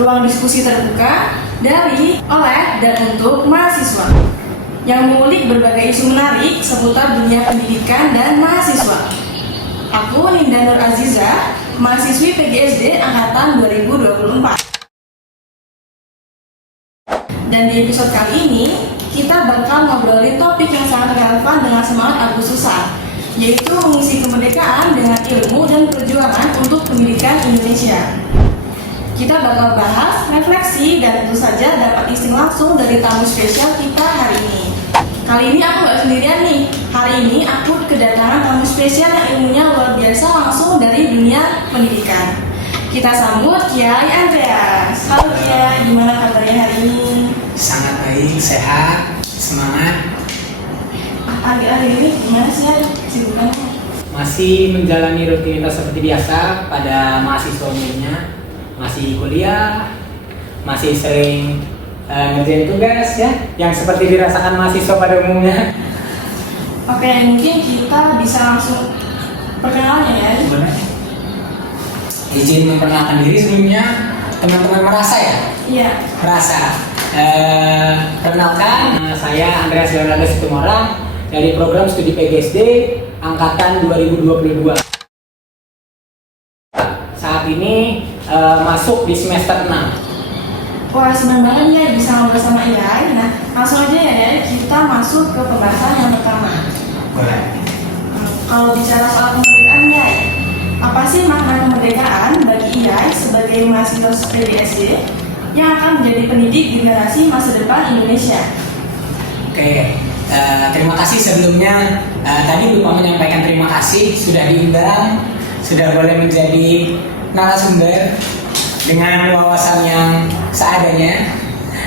ruang diskusi terbuka dari, oleh, dan untuk mahasiswa yang mengulik berbagai isu menarik seputar dunia pendidikan dan mahasiswa. Aku Ninda Nur Aziza, mahasiswi PGSD Angkatan 2024. Dan di episode kali ini, kita bakal ngobrolin topik yang sangat relevan dengan semangat Agustusan, yaitu mengisi kemerdekaan dengan ilmu dan perjuangan untuk pendidikan Indonesia. Kita bakal bahas, refleksi, dan tentu saja dapat listing langsung dari tamu spesial kita hari ini. Kali ini aku nggak sendirian nih. Hari ini aku kedatangan tamu spesial yang ilmunya luar biasa langsung dari dunia pendidikan. Kita sambut Kiai Andreas. Halo Kiai, gimana kabarnya hari ini? Sangat baik, sehat, semangat. Akhir-akhir ini gimana sih ya kesibukannya? Masih menjalani rutinitas seperti biasa pada mahasiswa umumnya. Masih kuliah, masih sering ngerjain tugas ya, yang seperti dirasakan mahasiswa pada umumnya. Oke, mungkin kita bisa langsung perkenalan ya. Benar. Izin memperkenalkan diri sebelumnya, teman-teman merasa ya? Iya. Merasa. Perkenalkan, saya Andreas Leonardo Situmorang dari program studi PGSD Angkatan 2022. Saat ini masuk di semester 6. Wah, senang banget ya bisa ngobrol sama Iai. Nah, langsung aja ya, kita masuk ke pembahasan yang pertama. Boleh. Kalau bicara soal kemerdekaan Iai, apa sih makna kemerdekaan bagi Iai sebagai mahasiswa PGSD yang akan menjadi pendidik generasi masa depan Indonesia? Oke, terima kasih sebelumnya. Tadi lupa menyampaikan terima kasih sudah diundang, sudah boleh menjadi narasumber dengan wawasan yang seadanya.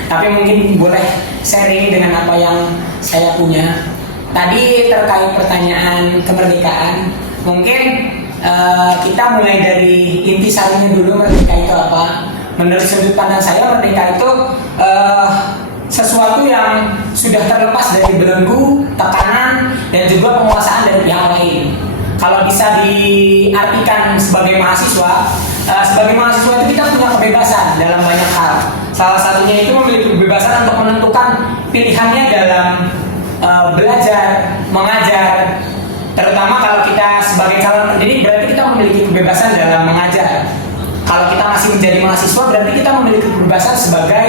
Tapi mungkin boleh sharing dengan apa yang saya punya. Tadi terkait pertanyaan kemerdekaan, mungkin kita mulai dari intisarinya dulu. Merdeka itu apa? Menurut sudut pandang saya, merdeka itu sesuatu yang sudah terlepas dari belenggu, tekanan, dan juga penguasaan dari pihak lain. Kalau bisa diartikan sebagai mahasiswa itu kita punya kebebasan dalam banyak hal. Salah satunya itu memiliki kebebasan untuk menentukan pilihannya dalam belajar, mengajar. Terutama kalau kita sebagai calon pendidik, berarti kita memiliki kebebasan dalam mengajar. Kalau kita masih menjadi mahasiswa, berarti kita memiliki kebebasan sebagai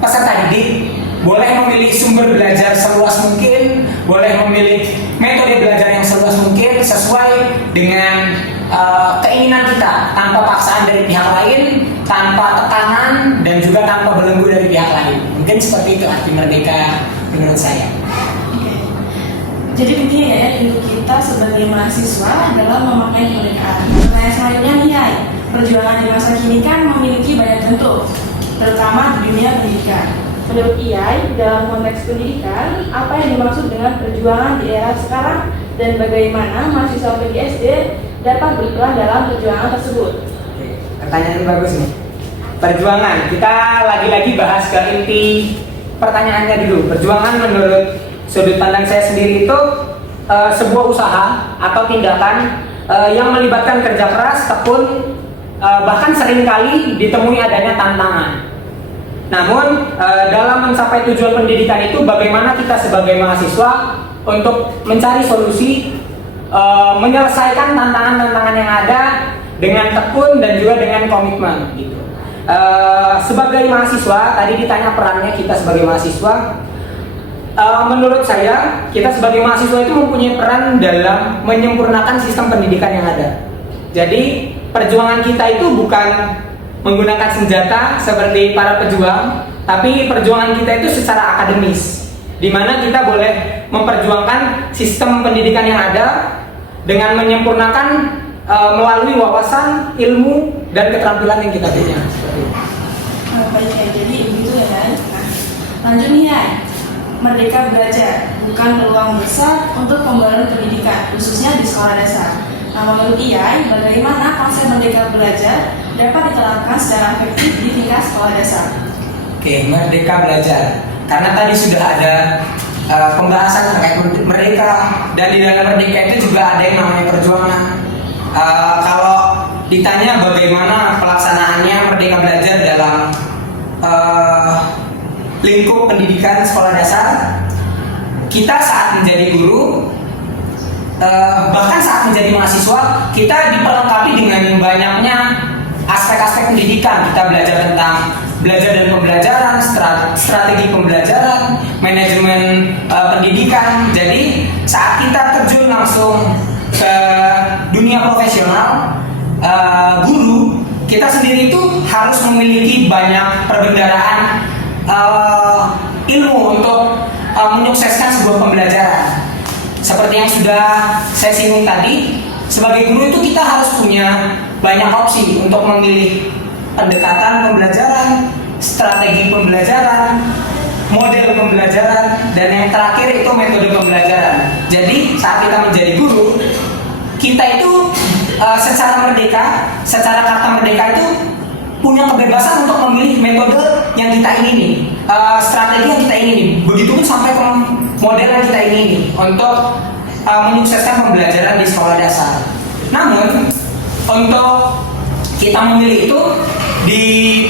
peserta didik. Boleh memilih sumber belajar seluas mungkin, boleh memilih metode belajar yang seluas mungkin sesuai dengan keinginan kita, tanpa paksaan dari pihak lain, tanpa tekanan, dan juga tanpa belenggu dari pihak lain. Mungkin seperti itu arti merdeka menurut saya. Jadi penting ya untuk kita sebagai mahasiswa dalam memakai kemerdekaan. Pertanyaan selanjutnya nih Iai, perjuangan di masa kini kan memiliki banyak bentuk, terutama di dunia pendidikan. Menurut Iai, dalam konteks pendidikan, apa yang dimaksud dengan perjuangan di era sekarang dan bagaimana mahasiswa PGSD dapat berperan dalam perjuangan tersebut? Pertanyaan bagus nih. Perjuangan, kita lagi-lagi bahas ke inti pertanyaannya dulu. Perjuangan menurut sudut pandang saya sendiri itu sebuah usaha atau tindakan yang melibatkan kerja keras, tekun, bahkan seringkali ditemui adanya tantangan. Namun dalam mencapai tujuan pendidikan itu bagaimana kita sebagai mahasiswa untuk mencari solusi, menyelesaikan tantangan-tantangan yang ada dengan tekun dan juga dengan komitmen gitu. Sebagai mahasiswa, tadi ditanya perannya kita sebagai mahasiswa. Menurut saya, kita sebagai mahasiswa itu mempunyai peran dalam menyempurnakan sistem pendidikan yang ada. Jadi perjuangan kita itu bukan menggunakan senjata seperti para pejuang, tapi perjuangan kita itu secara akademis, di mana kita boleh memperjuangkan sistem pendidikan yang ada dengan menyempurnakan melalui wawasan, ilmu, dan keterampilan yang kita punya. Baik ya, jadi begitu ya kan. Nah, lanjut nih ya, merdeka belajar bukan peluang besar untuk pembaruan pendidikan, khususnya di sekolah dasar. Nah, menurut Iai, bagaimana konsep merdeka belajar dapat diterapkan secara efektif di tingkat sekolah dasar? Oke, merdeka belajar. Karena tadi sudah ada pembahasan terkait merdeka, dan di dalam merdeka itu juga ada yang namanya perjuangan. Kalau ditanya bagaimana pelaksanaannya merdeka pendidikan sekolah dasar, kita saat menjadi guru, bahkan saat menjadi mahasiswa, kita diperlengkapi dengan banyaknya aspek-aspek pendidikan. Kita belajar tentang belajar dan pembelajaran, strategi pembelajaran, manajemen pendidikan. Jadi saat kita terjun langsung ke dunia profesional, guru, kita sendiri itu harus memiliki banyak perbendaharaan ilmu untuk menyukseskan sebuah pembelajaran. Seperti yang sudah saya singgung tadi, sebagai guru itu kita harus punya banyak opsi untuk memilih pendekatan pembelajaran, strategi pembelajaran, model pembelajaran, dan yang terakhir itu metode pembelajaran. Jadi saat kita menjadi guru, kita itu secara merdeka, secara karta merdeka itu punya kebebasan untuk memilih metode yang kita ingini, strategi yang kita ingini. Begitupun sampai ke model yang kita ingini untuk menyukseskan pembelajaran di sekolah dasar. Namun untuk kita memilih itu, di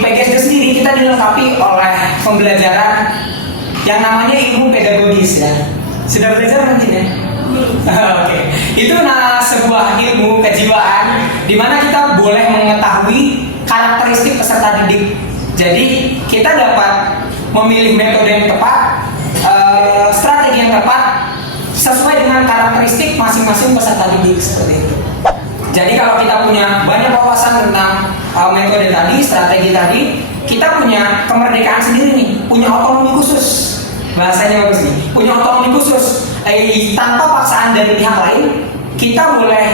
PGSD sendiri kita dilengkapi oleh pembelajaran yang namanya ilmu pedagogis ya. Sudah belajar mungkin ya? Oke. Itu sebuah ilmu kejiwaan di mana kita boleh mengetahui karakteristik peserta didik. Jadi kita dapat memilih metode yang tepat, strategi yang tepat sesuai dengan karakteristik masing-masing peserta didik, seperti itu. Jadi kalau kita punya banyak wawasan tentang metode tadi, strategi tadi, kita punya kemerdekaan sendiri nih, punya otonomi khusus. Bahasanya bagus nih, punya otonomi khusus. Tanpa paksaan dari pihak lain, kita boleh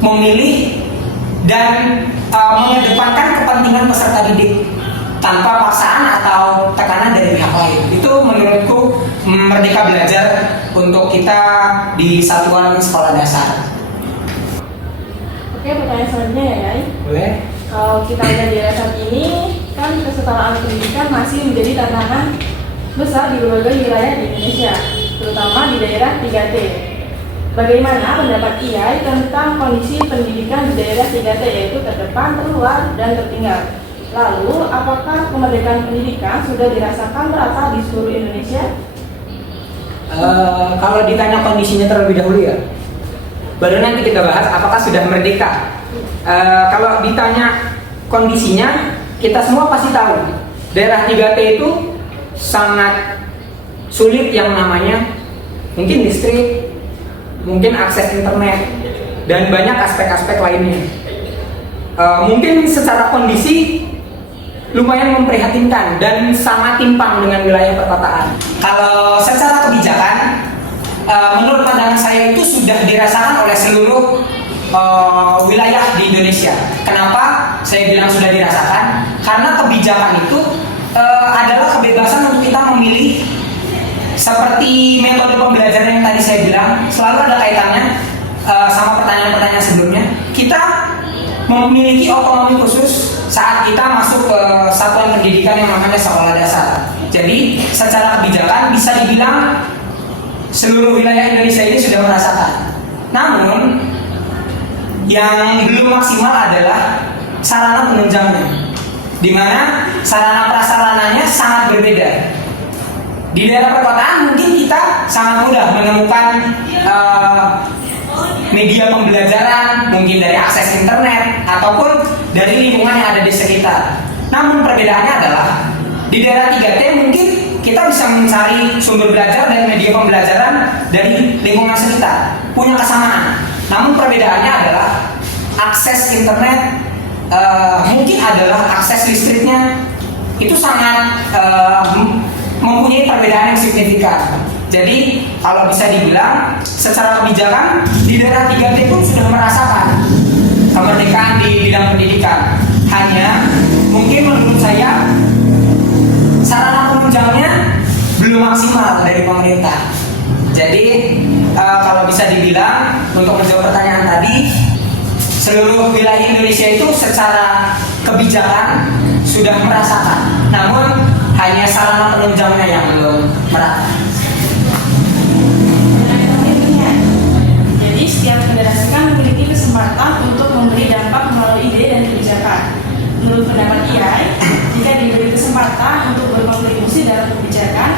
memilih dan mengedepankan kepentingan peserta didik tanpa paksaan atau tekanan dari pihak lain. Itu menurutku merdeka belajar untuk kita di satuan sekolah dasar. Oke, pertanyaan selanjutnya ya, Yai. Boleh? Kalau kita lihat di era saat ini, kan kesetaraan pendidikan masih menjadi tantangan besar di berbagai wilayah di Indonesia, terutama di daerah 3T. Bagaimana pendapat IAI tentang kondisi pendidikan di daerah 3T, yaitu terdepan, terluar, dan tertinggal? Lalu, apakah kemerdekaan pendidikan sudah dirasakan merata di seluruh Indonesia? Kalau ditanya kondisinya terlebih dahulu ya, baru nanti kita bahas apakah sudah merdeka. Kalau ditanya kondisinya, kita semua pasti tahu daerah 3T itu sangat sulit yang namanya mungkin listrik, mungkin akses internet, dan banyak aspek-aspek lainnya. Mungkin secara kondisi lumayan memprihatinkan dan sangat timpang dengan wilayah perkotaan. Kalau secara kebijakan, menurut pandangan saya itu sudah dirasakan oleh seluruh wilayah di Indonesia. Kenapa saya bilang sudah dirasakan? Karena kebijakan itu adalah kebebasan untuk kita memilih. Seperti metode pembelajaran yang tadi saya bilang, selalu ada kaitannya sama pertanyaan-pertanyaan sebelumnya. Kita memiliki otonomi khusus saat kita masuk ke satuan pendidikan yang namanya sekolah dasar. Jadi secara kebijakan bisa dibilang seluruh wilayah Indonesia ini sudah merasakan. Namun yang belum maksimal adalah sarana penunjangnya, di mana sarana prasarananya sangat berbeda. Di daerah perkotaan mungkin kita sangat mudah menemukan media pembelajaran, mungkin dari akses internet ataupun dari lingkungan yang ada di sekitar. Namun perbedaannya adalah di daerah 3T mungkin kita bisa mencari sumber belajar dan media pembelajaran dari lingkungan sekitar, punya kesamaan. Namun perbedaannya adalah akses internet, mungkin adalah akses listriknya itu sangat mempunyai perbedaan yang signifikan. Jadi kalau bisa dibilang secara kebijakan di daerah 3T pun sudah merasakan kemerdekaan di bidang pendidikan. Hanya mungkin menurut saya sarana penunjangnya belum maksimal dari pemerintah. Jadi kalau bisa dibilang untuk menjawab pertanyaan tadi, seluruh wilayah Indonesia itu secara kebijakan sudah merasakan, namun hanya sarana penunjangnya yang belum merata. Jadi setiap generasi kan memiliki kesempatan untuk memberi dampak melalui ide dan kebijakan. Menurut pendapat IAI, jika diberi kesempatan Jakarta untuk berkontribusi dalam kebijakan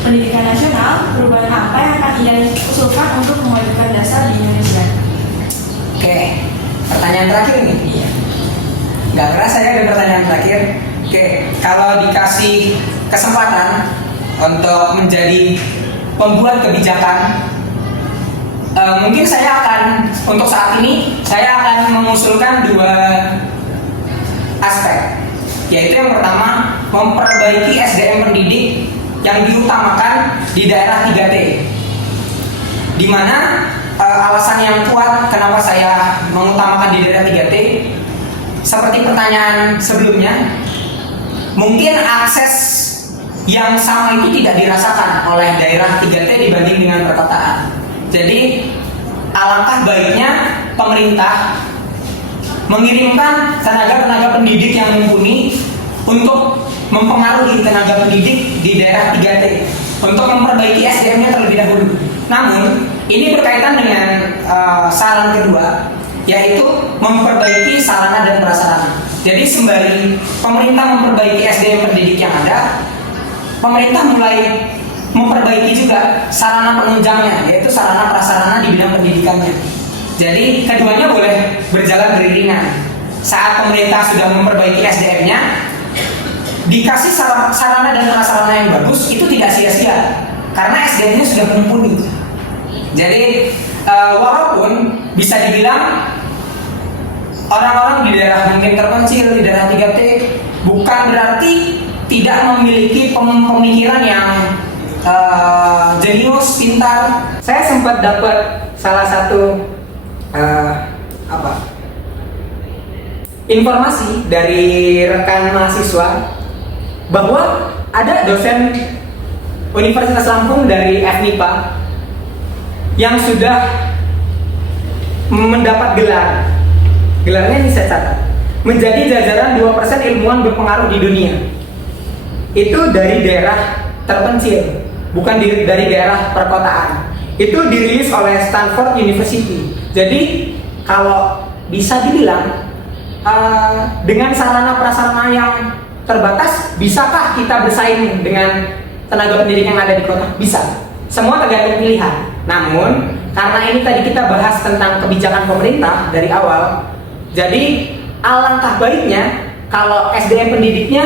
pendidikan nasional. Perubahan apa yang akan ia usulkan untuk memajukan dasar di Indonesia? Oke, pertanyaan terakhir nih. Iya. Nggak kerasa ya ada pertanyaan terakhir. Oke, kalau dikasih kesempatan untuk menjadi pembuat kebijakan, mungkin saya akan, untuk saat ini saya akan mengusulkan dua aspek, yaitu yang pertama memperbaiki SDM pendidik yang diutamakan di daerah 3T, di mana alasan yang kuat kenapa saya mengutamakan di daerah 3T, seperti pertanyaan sebelumnya, mungkin akses yang sama itu tidak dirasakan oleh daerah 3T dibanding dengan perkotaan. Jadi alangkah baiknya pemerintah mengirimkan tenaga-tenaga pendidik yang mumpuni untuk mempengaruhi tenaga pendidik di daerah 3T untuk memperbaiki SDM-nya terlebih dahulu. Namun ini berkaitan dengan saran kedua, yaitu memperbaiki sarana dan prasarana. Jadi sembari pemerintah memperbaiki SDM pendidik yang ada, pemerintah mulai memperbaiki juga sarana penunjangnya, yaitu sarana prasarana di bidang pendidikannya. Jadi keduanya boleh berjalan beriringan. Saat pemerintah sudah memperbaiki SDM-nya, dikasih sarana dan prasarana yang bagus, itu tidak sia-sia karena SDM-nya sudah mumpuni. Jadi walaupun bisa dibilang orang-orang di daerah mungkin terpencil, di daerah 3T, bukan berarti tidak memiliki pemikiran yang jenius, pintar. Saya sempat dapat salah satu informasi dari rekan mahasiswa bahwa ada dosen Universitas Lampung dari FMIPA yang sudah mendapat gelarnya ini saya catat, menjadi jajaran 2% ilmuwan berpengaruh di dunia. Itu dari daerah terpencil, bukan dari daerah perkotaan. Itu dirilis oleh Stanford University. Jadi kalau bisa dibilang dengan sarana prasarana yang terbatas, bisakah kita bersaing dengan tenaga pendidik yang ada di kota? Bisa. Semua tergantung pilihan. Namun karena ini tadi kita bahas tentang kebijakan pemerintah dari awal, jadi alangkah baiknya kalau SDM pendidiknya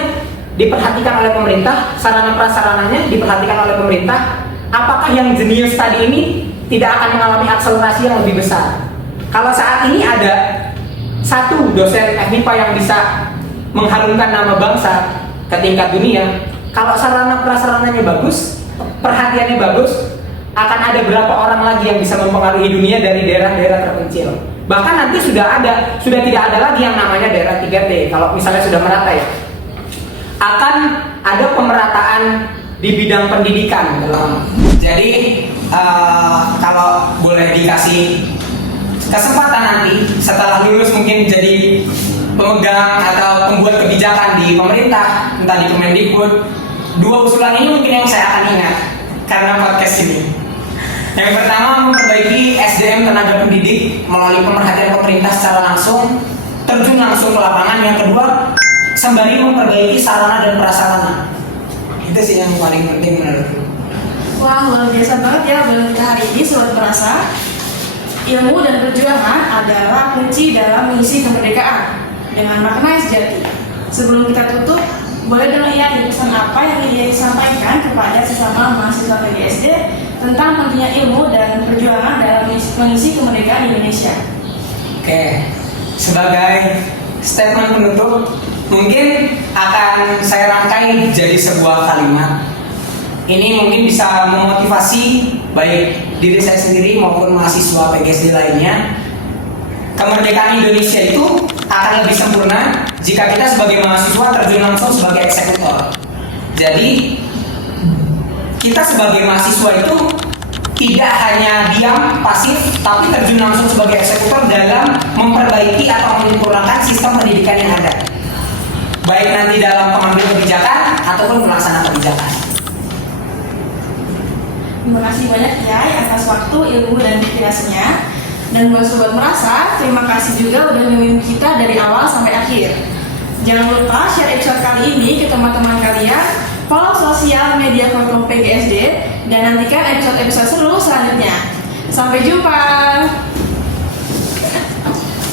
diperhatikan oleh pemerintah, sarana prasarananya diperhatikan oleh pemerintah. Apakah yang jenius tadi ini tidak akan mengalami akselerasi yang lebih besar? Kalau saat ini ada satu dosen FMIPA yang bisa mengharumkan nama bangsa ke tingkat dunia, kalau sarana prasarananya bagus, perhatiannya bagus, akan ada berapa orang lagi yang bisa mempengaruhi dunia dari daerah-daerah terpencil. Bahkan nanti sudah tidak ada lagi yang namanya daerah 3T. Kalau misalnya sudah merata ya, akan ada pemerataan di bidang pendidikan. Jadi kalau boleh dikasih kesempatan nanti setelah lulus mungkin jadi pemegang atau pembuat kebijakan di pemerintah, entah di Kemendikbud, dua usulan ini mungkin yang saya akan ingat karena podcast ini. Yang pertama, memperbaiki SDM tenaga pendidik melalui pemerhatian pemerintah secara langsung, terjun langsung ke lapangan. Yang kedua, sembari memperbaiki sarana dan prasarana. Itu sih yang paling penting menurutku. Wah, luar biasa banget ya obrolan kita hari ini, Sobat Merasa. Ilmu dan perjuangan adalah kunci dalam mengisi kemerdekaan dengan makna yang sejati. Sebelum kita tutup, boleh dong Ian pesan apa yang ingin disampaikan kepada sesama mahasiswa PGSD tentang pentingnya ilmu dan perjuangan dalam mengisi kemerdekaan Indonesia? Oke, sebagai statement penutup, mungkin akan saya rangkai jadi sebuah kalimat. Ini mungkin bisa memotivasi baik diri saya sendiri maupun mahasiswa PGSD lainnya. Kemerdekaan Indonesia itu akan lebih sempurna jika kita sebagai mahasiswa terjun langsung sebagai eksekutor. Jadi kita sebagai mahasiswa itu tidak hanya diam pasif, tapi terjun langsung sebagai eksekutor dalam memperbaiki atau menyempurnakan sistem pendidikan yang ada, baik nanti dalam pengambil kebijakan ataupun pelaksana kebijakan. Terima kasih banyak Yai atas waktu, ilmu, dan inspirasinya. Dan buat Sobat Merasa, terima kasih juga udah nemenin kita dari awal sampai akhir. Jangan lupa share episode kali ini ke teman-teman kalian, follow sosial media Forkom PGSD, dan nantikan episode-episode seru selanjutnya. Sampai jumpa!